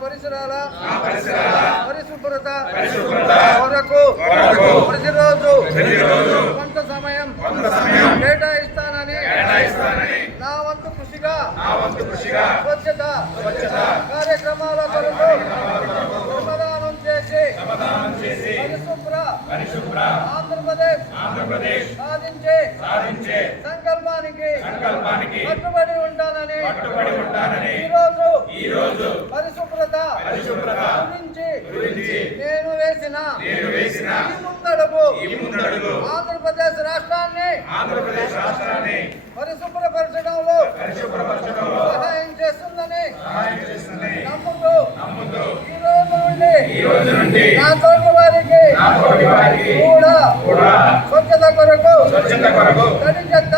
పరిసరాల పరిశుభ్రత కొరకు ప్రతిరోజు కొంత సమయం కేటాయిస్తానని నా వంతు కృషిగా స్వచ్ఛత కార్యక్రమాల కొరకు శ్రమదానం చేసి పరిశుభ్ర ఆంధ్రప్రదేశ్ సాధించే సంకల్పానికి కట్టుబడి ఉంటానని ఈరోజు పరిశుభ్రత గురించి నేను వేసిన ఈ ముందడుగు ఆంధ్రప్రదేశ్ రాష్ట్రాన్ని పరిశుభ్రపరచడంలో సహాయం చేస్తుందని నమ్ముతూ ఈ రోజు నుండి నా తోటి వారికి కూడా స్వచ్ఛత కొరకు తడి చెత్త